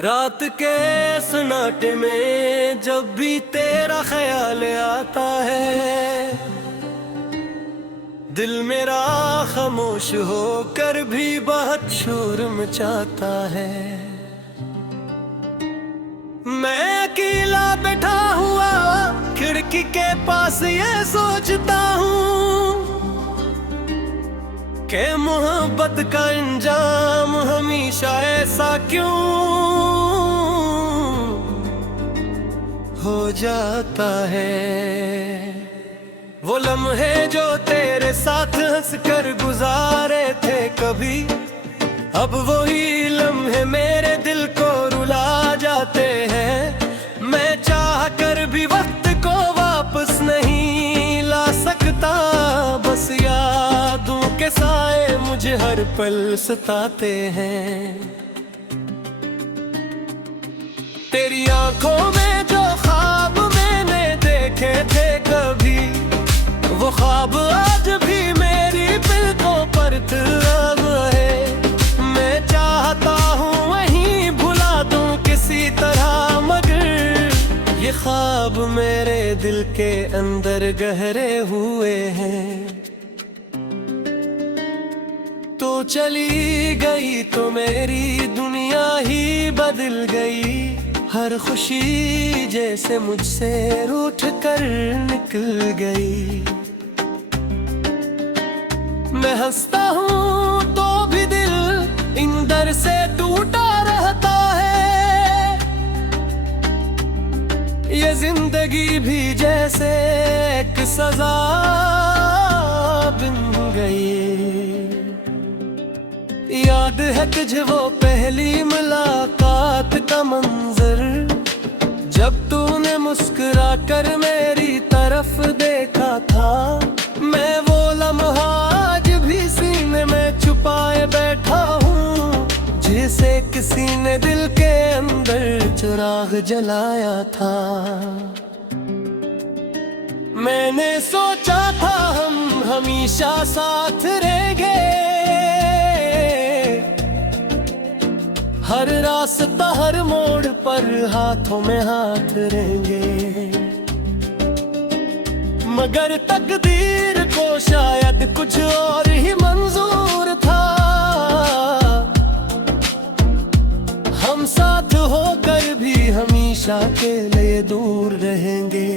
रात के सन्नाटे में जब भी तेरा ख्याल आता है, दिल मेरा खामोश होकर भी बहुत शोर मचाता है। मैं अकेला बैठा हुआ खिड़की के पास ये सोचता हूँ कि मोहब्बत का अंजाम हमेशा ऐसा क्यों हो जाता है। वो लम्हे जो तेरे साथ हंस कर गुजारे थे कभी, अब वही लम्हे मेरे दिल को रुला जाते हैं। मैं चाह कर भी वक्त को वापस नहीं ला सकता, बस यादों के साए मुझे हर पल सताते हैं। तेरी आंखों में जो ख्वाब मैंने देखे थे कभी, वो ख्वाब आज भी मेरी पलकों पर तलब है। मैं चाहता हूँ वहीं भुला दूँ किसी तरह, मगर ये ख्वाब मेरे दिल के अंदर गहरे हुए हैं। तो चली गई तो मेरी दुनिया ही बदल गई, हर खुशी जैसे मुझसे रूठ कर निकल गई। मैं हंसता हूँ तो भी दिल अंदर से टूटा रहता है। ये जिंदगी भी जैसे एक सजा बन गई। याद है तुझे वो पहली मुलाकात का मंजर, जब तूने मुस्कुरा कर मेरी तरफ देखा था। मैं वो लम्हा आज भी सीने में छुपाए बैठा हूँ, जिसे किसी ने दिल के अंदर चिराग जलाया था। मैंने सोचा था हम हमेशा साथ रहेंगे, हर रास्ता हर मोड़ पर हाथों में हाथ रहेंगे। मगर तकदीर को शायद कुछ और ही मंजूर था, हम साथ होकर भी हमेशा के लिए दूर रहेंगे।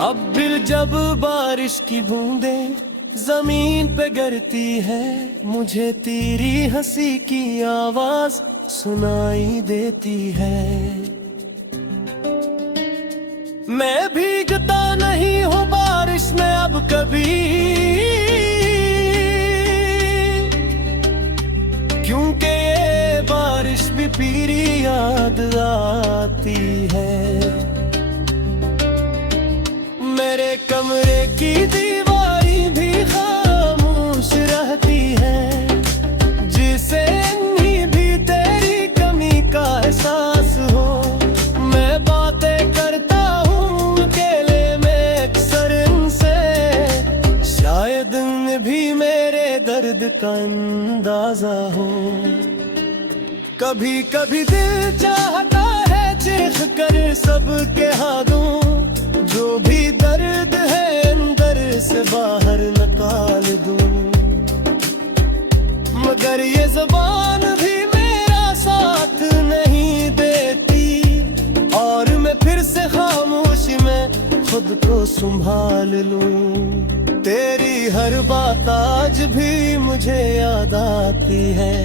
अब भी जब बारिश की बूंदें जमीन पे गिरती है, मुझे तेरी हंसी की आवाज सुनाई देती है। मैं भीगता नहीं हूँ बारिश में अब कभी, क्योंकि ये बारिश भी पीरी याद आती है। मेरे कमरे की दीवारी भी खामोश रहती है, जिसे नहीं भी तेरी कमी का एहसास हो। मैं बातें करता हूँ अकेले में अक्सर इनसे, शायद उन्हें भी मेरे दर्द का अंदाजा हो। कभी कभी दिल चाहता है चीख कर सबके हाथों, जो भी दर्द है अंदर से बाहर निकाल दूं। मगर ये ज़बान भी मेरा साथ नहीं देती, और मैं फिर से खामोशी में खुद को संभाल लूं। तेरी हर बात आज भी मुझे याद आती है,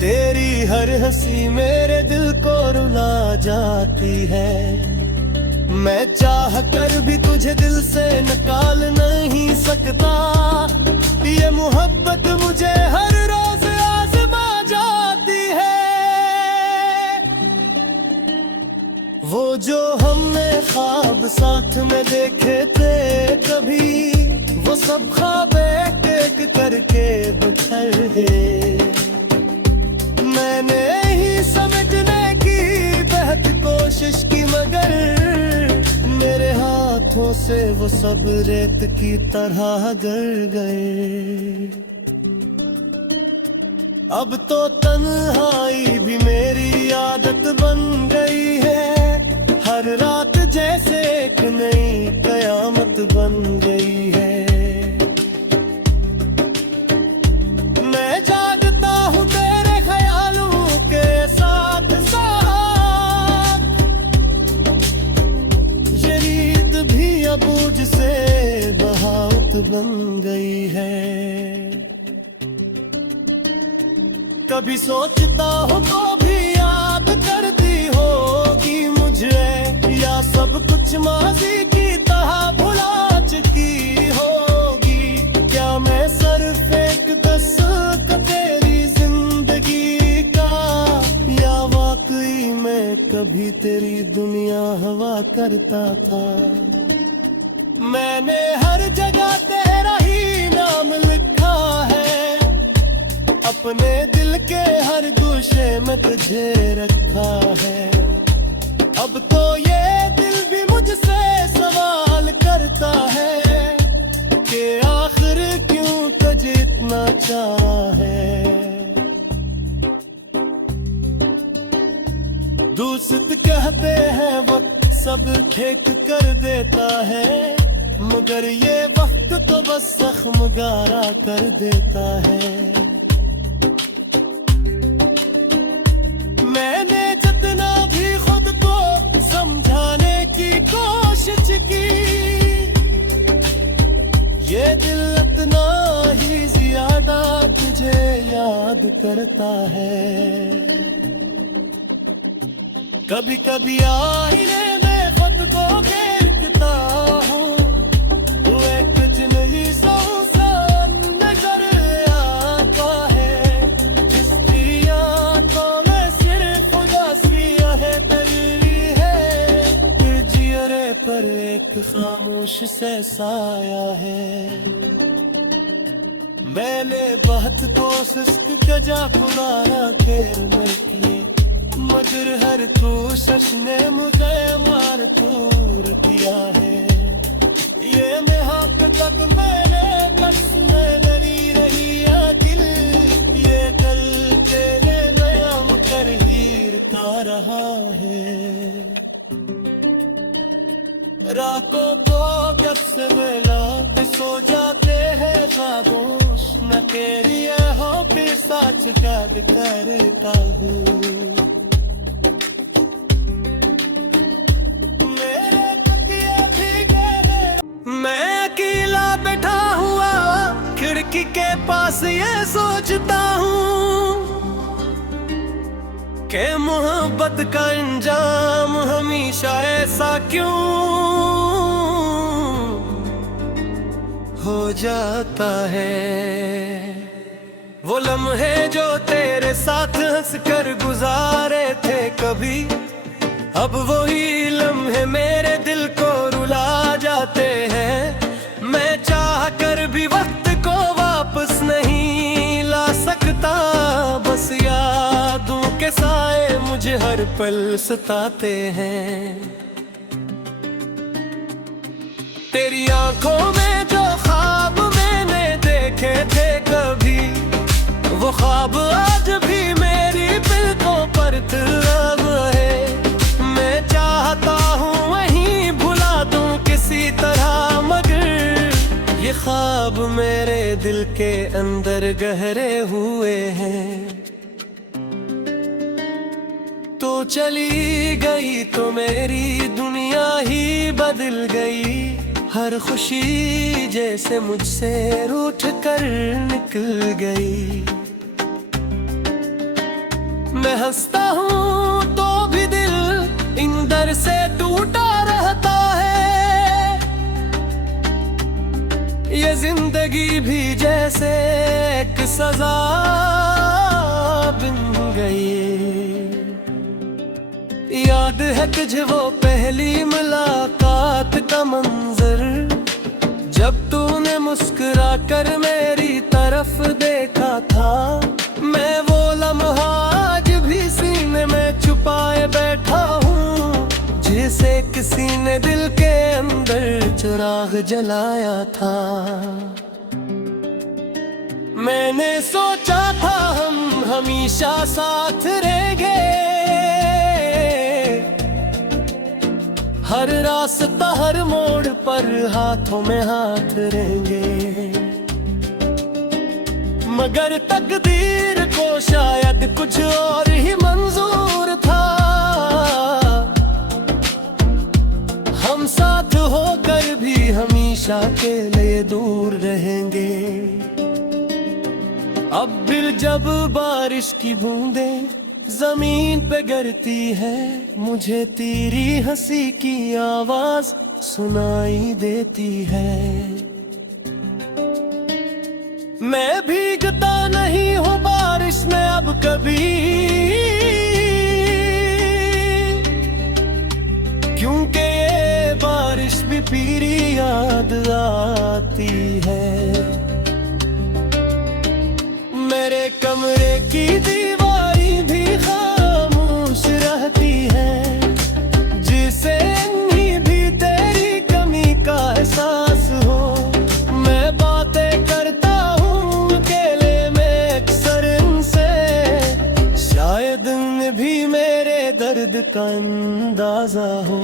तेरी हर हंसी मेरे दिल को रुला जाती है। मैं चाह कर भी तुझे दिल से निकाल नहीं सकता, ये मोहब्बत मुझे हर रोज आज़मा जाती है। वो जो हमने ख्वाब साथ में देखे थे कभी, वो सब ख्वाब एक एक करके बिखर गए। मैंने ही समेटने की बहुत कोशिश की, मगर मेरे हाथों से वो सब रेत की तरह गिर गए। अब तो तन्हाई भी मेरी आदत बन गई है, हर रात जैसे एक नई कयामत बन गई है। मैं जागता हूँ तेरे ख्यालों के साथ साथ, ये रीत भी अब मुझसे बहावत बन गई है। कभी सोचता हूँ तो भी याद करती होगी मुझे, या सब कुछ माजी की तरह भुला चुकी होगी। क्या मैं सिर्फ एक दस्तक तेरी जिंदगी का, या वाकई मैं कभी तेरी दुनिया हवा करता था। मैंने हर जगह तेरा ही नाम लिखा है, अपने दिल के हर गोशे में तुझे रखा है। अब तो ये दिल भी मुझसे सवाल करता है कि आखिर क्यों तुझे इतना चाहे। दोस्त कहते हैं वक्त सब ठीक कर देता है, मगर ये वक्त तो बस जख्म गारा कर देता है। मैंने जितना भी खुद को समझाने की कोशिश की, ये दिल इतना ही ज्यादा तुझे याद करता है। कभी कभी आईने में खुद को देखता हूँ, एक जिंदगी संसान नजर आता है, जिसकी आंखों में सिर्फ उदासियां है तेरी है, चेहरे पर एक खामोश से साया है। मैंने बहुत कोशिश कजा पुराना खेर में किए, मगर हर कोशिश ने मुझे मार दूर किया है। ये महक तक मेरे बस में लड़ी रही है दिल, ये कल तेरे नया मकर हीर का रहा है। रातों को जब से बेला सो जाते हैं खामोश, न तेरी हो फिर साच याद करता हूँ। मैं अकेला बैठा हुआ खिड़की के पास ये सोचता हूँ कि मोहब्बत का अंजाम हमेशा ऐसा क्यों हो जाता है। वो लम्हे जो तेरे साथ हंस कर गुजारे थे कभी, अब वही लम्हे मेरे दिल को रुला जाते हैं। मैं चाह कर भी वक्त को वापस नहीं ला सकता, बस यादों के साए मुझे हर पल सताते हैं। तेरी आंखों में जो ख्वाब मैंने देखे थे कभी, वो ख्वाब आज भी मेरी पलकों पर तलब है। मैं चाहता हूँ वहीं भुला दूं किसी तरह, मगर ये ख्वाब मेरे दिल के अंदर गहरे हुए हैं। तो चली गई तो मेरी दुनिया ही बदल गई, हर खुशी जैसे मुझसे रूठ कर निकल गई। मैं हंसता हूँ तो भी दिल इंदर से टूटा रहता है, ये जिंदगी भी जैसे एक सजा बन गई। याद है तुझे वो पहली मुलाकात का मंजर, जब तूने मुस्कुरा कर मेरी तरफ देखा था। मैं वो लम्हा आज भी सीने में छुपाए बैठा हूँ, जैसे किसी ने दिल के अंदर चिराग जलाया था। मैंने सोचा था हम हमेशा साथ रहेंगे। हर रास्ता हर मोड़ पर हाथों में हाथ रहेंगे। मगर तकदीर को शायद कुछ और ही मंजूर था। हम साथ होकर भी हमेशा के लिए दूर रहेंगे। अब फिर जब बारिश की बूंदें जमीन पे गिरती है, मुझे तेरी हंसी की आवाज सुनाई देती है। मैं भीगता नहीं हूँ बारिश में अब कभी, क्योंकि ये बारिश भी पीरी याद आती है। मेरे कमरे की दीवारी भी खामोश रहती है, जिसे नहीं भी तेरी कमी का एहसास हो। मैं बातें करता हूँ अकेले में अक्सर इनसे, शायद इन्हें भी मेरे दर्द का अंदाजा हो।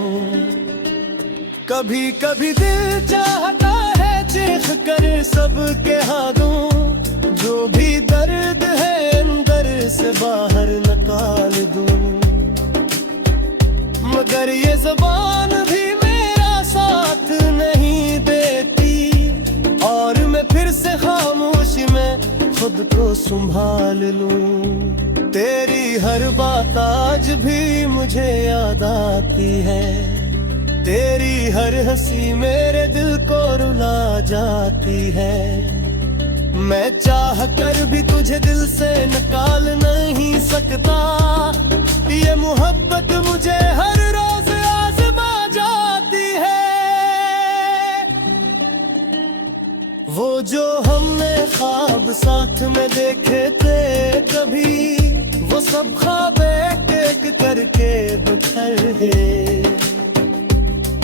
कभी कभी दिल चाहता है चीख कर सबके हाँ दूं, जो भी दर्द है अंदर से बाहर निकाल दूं। मगर ये ज़बान भी मेरा साथ नहीं देती, और मैं फिर से खामोशी में खुद को संभाल लूं। तेरी हर बात आज भी मुझे याद आती है, तेरी हर हंसी मेरे दिल को रुला जाती है। मैं चाह कर भी तुझे दिल से निकाल नहीं सकता, ये मोहब्बत मुझे हर रोज आज़मा जाती है। वो जो हमने ख्वाब साथ में देखे थे कभी, वो सब ख्वाब एक एक करके बिखर गए।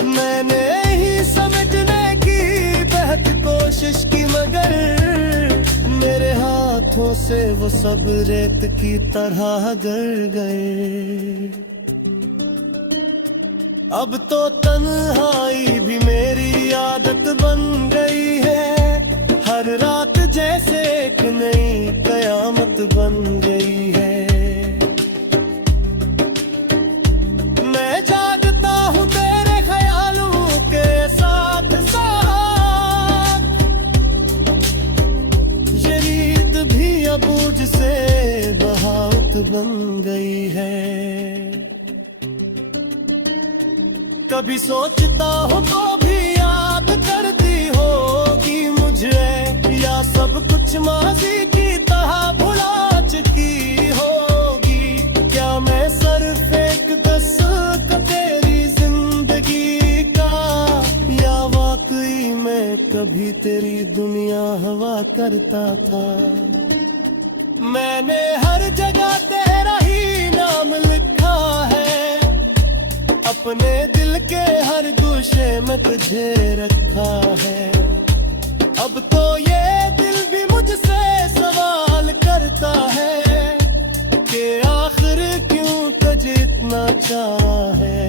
मैंने ही समेटने की बहुत कोशिश की, मगर मेरे हाथों से वो सब रेत की तरह गिर गए। अब तो तन्हाई भी मेरी आदत बन गई है, हर रात जैसे एक नई कयामत बन गई है। मैं जागता हूँ तेरे ख्यालों के साथ साथ, ये रीत भी अब मुझसे बहावत बन गई है। कभी सोचता हूँ तो भी याद करती होगी मुझे, या सब कुछ माजी की तरह भुला चुकी होगी। क्या मैं सिर्फ एक दस्तक तेरी जिंदगी का, या वाकई मैं कभी तेरी दुनिया हवा करता था। मैंने हर जगह तेरा ही नाम लिखा है, अपने दिल के हर गोशे में तुझे रखा है। अब तो ये दिल भी मुझसे सवाल करता है कि आखिर क्यों तुझे इतना चाहे।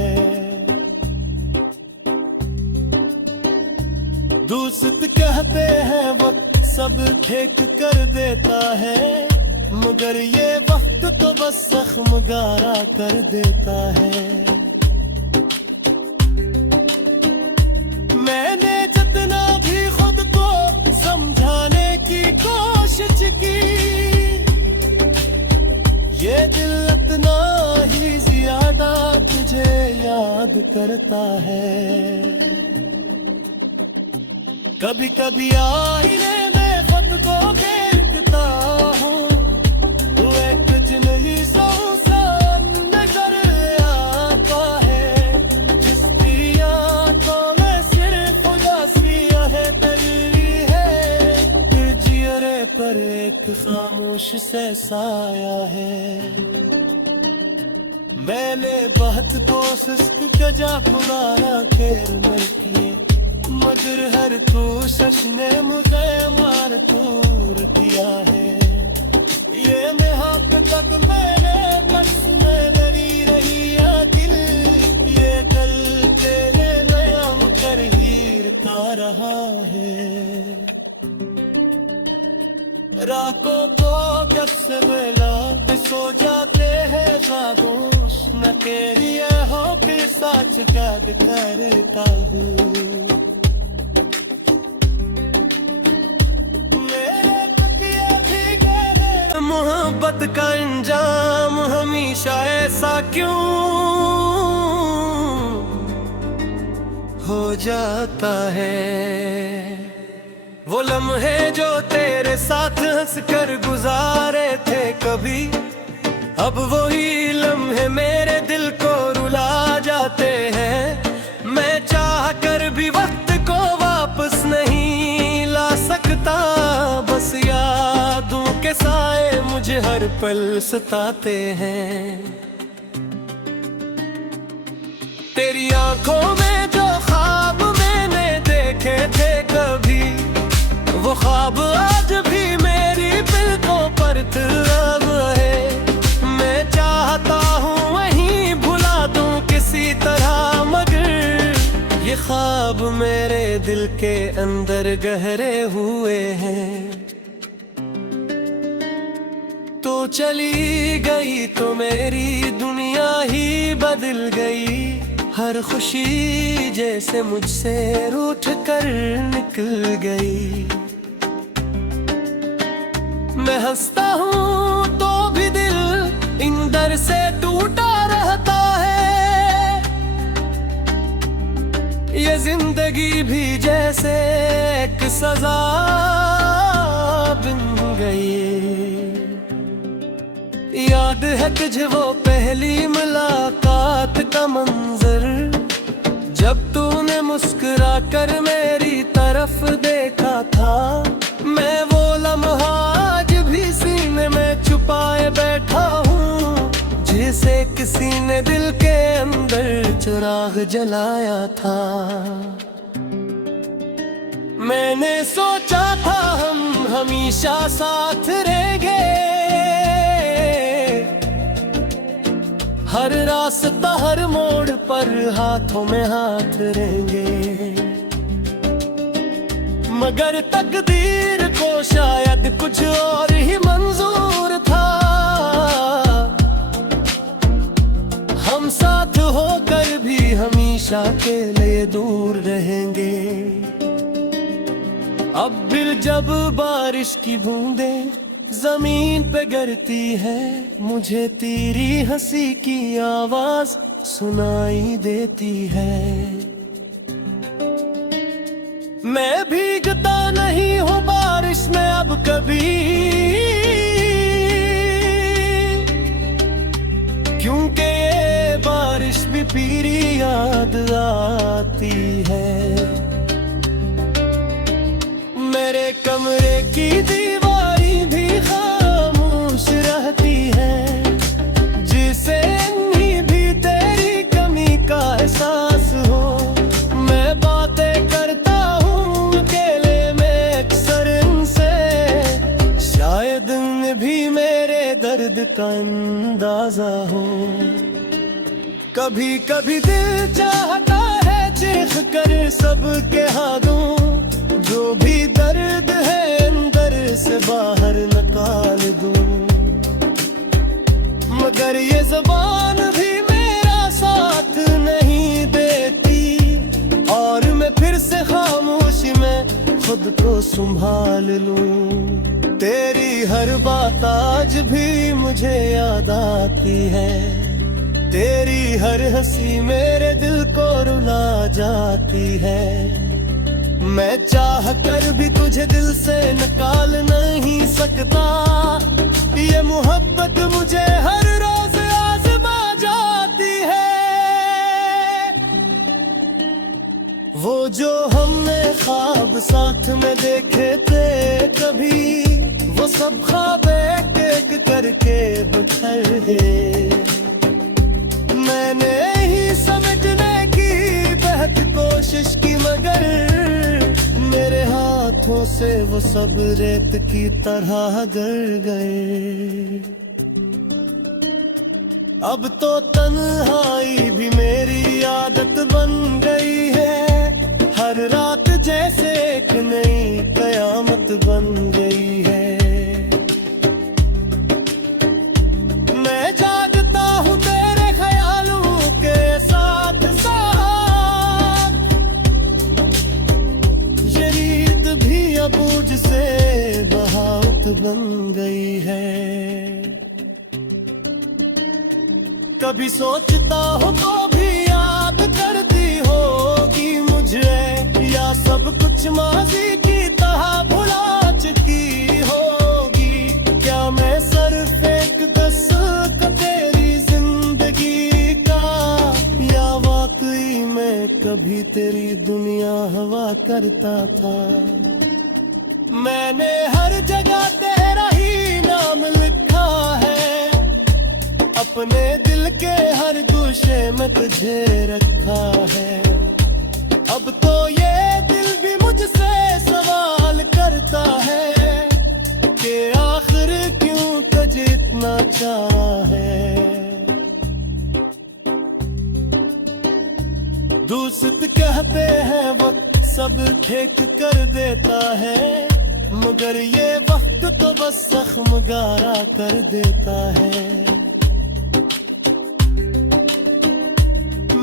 दोस्त कहते हैं वक्त सब ठीक कर देता है, मगर ये वक्त तो बस जख्म गारा कर देता है। मैंने जितना भी खुद को समझाने की कोशिश की, ये दिल इतना ही ज्यादा तुझे याद करता है। कभी कभी आईने में खुद को देखता हूँ, वो एक जिंदगी संसान नजर आता है, जिसकी आंखों में सिर्फ उदासियां है तेरी है, फिर चेहरे पर एक खामोश से साया है। मैंने बहुत कोशिश किया पुराना खेल में की, मगर हर कोशिश ने मुझे मार दूर किया है। ये मैं तक मेरे बस में लड़ी रही है दिल, ये कल तेरे नाम कर हीरता रहा है। रातों को जब से बेला सो जाते हैं खामोश, न तेरी हो के सच याद करता हूँ। मेरे तकिए भीगे मोहब्बत का अंजाम हमेशा ऐसा क्यों हो जाता है। वो लम्हे जो तेरे साथ हंस कर गुजारे थे कभी, अब वही लम्हे मेरे दिल को रुला जाते हैं। मैं चाह कर भी वक्त को वापस नहीं ला सकता, बस यादों के साए मुझे हर पल सताते हैं। तेरी आंखों में जो ख्वाब मैंने देखे थे कभी, वो ख्वाब आज भी मेरी पलकों पर तलब है। मैं चाहता हूँ वहीं भुला दूँ किसी तरह, मगर ये ख्वाब मेरे दिल के अंदर गहरे हुए हैं। तो चली गई तो मेरी दुनिया ही बदल गई, हर खुशी जैसे मुझसे रूठ कर निकल गई। मैं हंसता हूँ तो भी दिल अंदर से टूटा रहता है। ये जिंदगी भी जैसे एक सजा बन गई। याद है तुझे वो पहली मुलाकात का मंजर, जब तूने मुस्कुरा कर मेरी तरफ देखा था। मैं वो लम्हा आज भी सीने में छुपाए बैठा हूँ, जिसे किसी ने दिल के अंदर चिराग जलाया था। मैंने सोचा था हम हमेशा साथ रहेंगे, हर रास्ता हर मोड़ पर हाथों में हाथ रहेंगे। मगर तकदीर को शायद कुछ और ही मंजूर था, हम साथ होकर भी हमेशा के लिए दूर रहेंगे। अब फिर जब बारिश की बूंदें जमीन पे गिरती है, मुझे तेरी हंसी की आवाज सुनाई देती है। मैं भीगता नहीं हूँ बारिश में अब कभी, क्योंकि ये बारिश भी पीरी याद आती है। मेरे कमरे की दीवारी भी खामोश रहती है, जिसे नहीं भी तेरी कमी का एहसास हो। मैं बातें करता हूँ अकेले में अक्सर इनसे, शायद उन्हें भी मेरे दर्द का अंदाजा हो। कभी कभी दिल चाहता है चीख कर सबके हाँ दूं, जो भी दर्द है अंदर से बाहर निकाल दूं। मगर ये ज़बान भी मेरा साथ नहीं देती, और मैं फिर से खामोशी में खुद को संभाल लूं। तेरी हर बात आज भी मुझे याद आती है, तेरी हर हंसी मेरे दिल को रुला जाती है। मैं चाह कर भी तुझे दिल से निकाल नहीं सकता, ये मोहब्बत मुझे हर रोज आज़मा जाती है। वो जो हमने ख्वाब साथ में देखे थे कभी, वो सब ख्वाब एक एक करके बिखर गए। मैंने ही समेटने की बहुत कोशिश की, मगर मेरे हाथों से वो सब रेत की तरह गिर गए। अब तो तन्हाई भी मेरी आदत बन गई है। हर रात जैसे एक नई कयामत बन गई है। मैं जागता हूँ तेरे ख्यालों के साथ साथ, ये रीत भी अब मुझसे बहावत बन गई है। कभी सोचता हूँ तो भी याद करती होगी मुझे, या सब कुछ माजी की तरह भुला चुकी होगी। क्या मैं सिर्फ एक दस्तक तेरी जिंदगी का, या वाकई मैं कभी तेरी दुनिया हवा करता था। मैंने हर जगह तेरा ही नाम लिखा है, अपने दिल के हर गोशे में तुझे रखा है। अब तो ये दिल भी मुझसे सवाल करता है कि आखिर क्यों तुझे इतना चाहे। दोस्त कहते हैं वक्त सब ठीक कर देता है, मगर ये वक्त तो बस जख्म गारा कर देता है।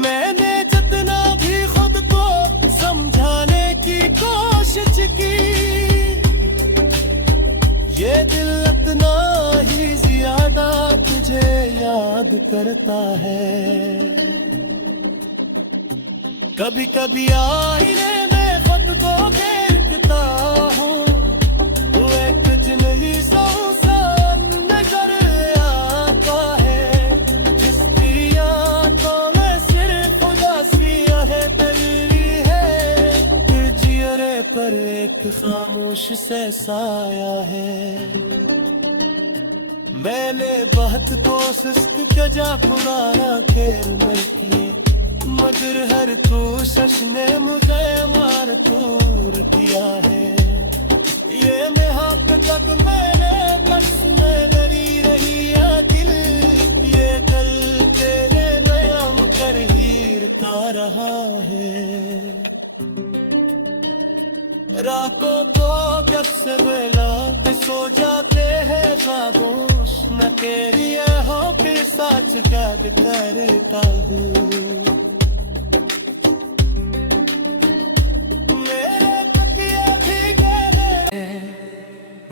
मैंने जितना भी खुद को समझाने की कोशिश की, ये दिल इतना ही ज्यादा तुझे याद करता है। कभी कभी आईने में खुद को देखता हूँ, वो एक जिंदगी संसान नजर आता है, जिसकी आंखों में सिर्फ उदासियां है तेरी है, फिर जियरे पर एक खामोश से साया है। मैंने बहुत कोशिश किया पुराना खेल मिलके, मगर हर कोशिश ने मुझे मार दूर किया है। ये महब्बत मेरे बस में लड़ी रही है दिल, ये कल तेरे नाम कर हीर का रहा है। रातों को जब से बेला सो जाते हैं खामोश, न तेरी हो फिर सच याद करता हूँ।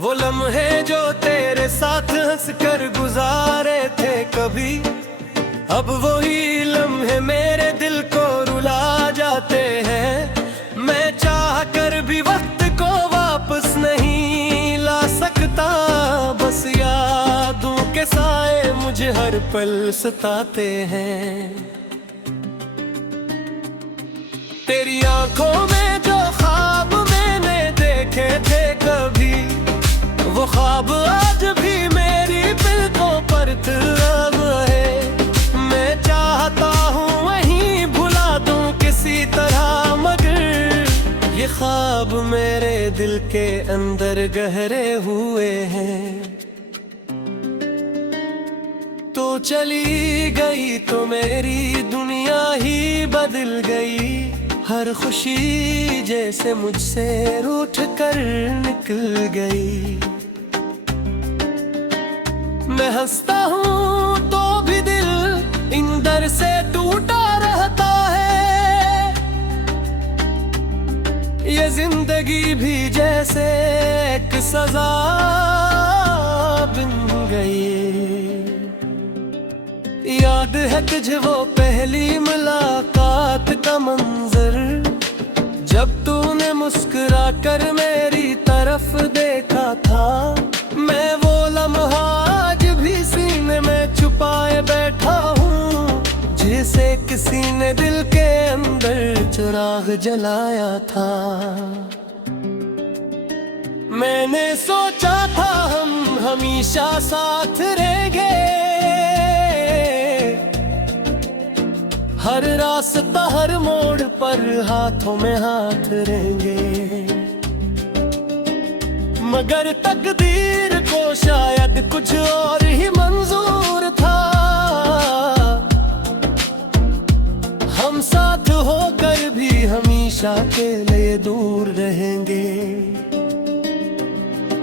वो लम्हे जो तेरे साथ हंस कर गुजारे थे कभी, अब वही लम्हे मेरे दिल को रुला जाते हैं। मैं चाह कर भी वक्त को वापस नहीं ला सकता, बस यादों के साए मुझे हर पल सताते हैं। तेरी आंखों में जो ख्वाब मैंने देखे थे कभी, वो ख्वाब आज भी मेरी पलकों पर तलब है। मैं चाहता हूँ वहीं भुला दूं किसी तरह, मगर ये ख्वाब मेरे दिल के अंदर गहरे हुए हैं। तो चली गई तो मेरी दुनिया ही बदल गई, हर खुशी जैसे मुझसे रूठ कर निकल गई। मैं हंसता हूँ तो भी दिल अंदर से टूटा रहता है, ये जिंदगी भी जैसे एक सजा बन गई। याद है तुझे वो पहली मुलाकात का मंजर, जब तूने मुस्कुरा कर मेरी तरफ देखा था। मैं वो लम्हा आज भी सीने में छुपाए बैठा हूँ, जिसे किसी ने दिल के अंदर चिराग जलाया था। मैंने सोचा था हम हमेशा साथ रहेंगे, हर रास्ता हर मोड़ पर हाथों में हाथ रहेंगे, मगर तकदीर को शायद कुछ और ही मंजूर था। हमेशा के लिए दूर रहेंगे।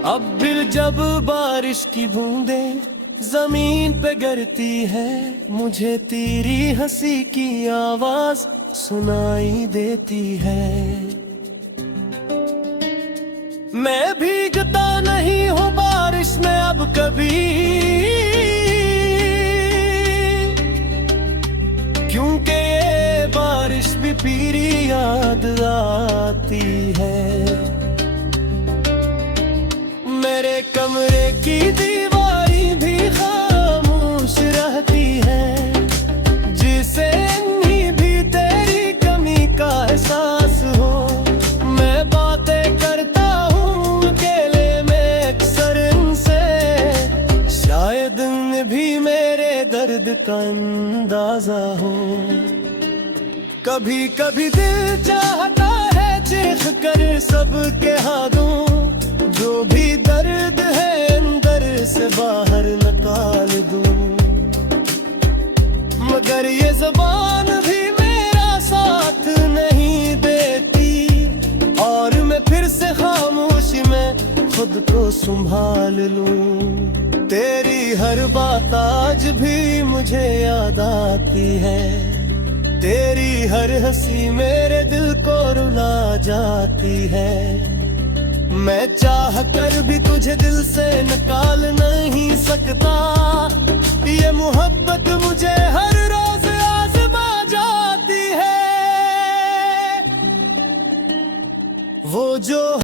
अब फिर जब बारिश की बूंदें जमीन पे गिरती है, मुझे तेरी हंसी की आवाज सुनाई देती है। मैं भीगता नहीं हूँ बारिश में अब कभी, क्योंकि ये बारिश भी पीरी याद आती है। मेरे कमरे की दीवारी भी खामोश रहती है, जिसे नहीं भी तेरी कमी का एहसास हो। मैं बातें करता हूँ अकेले में अक्सर इनसे, शायद इन्हें भी मेरे दर्द का अंदाजा हो। कभी कभी दिल चाहता है चीख कर सबके हाँ दूं, जो भी दर्द है अंदर से बाहर निकाल दूं। मगर ये ज़बान भी मेरा साथ नहीं देती, और मैं फिर से खामोशी में खुद को संभाल लूं। तेरी हर बात आज भी मुझे याद आती है, तेरी हर हंसी मेरे दिल को रुला जाती है। मैं चाह कर भी तुझे दिल से निकाल नहीं सकता, ये मोहब्बत मुझे हर रोज आज़मा जाती है। वो जो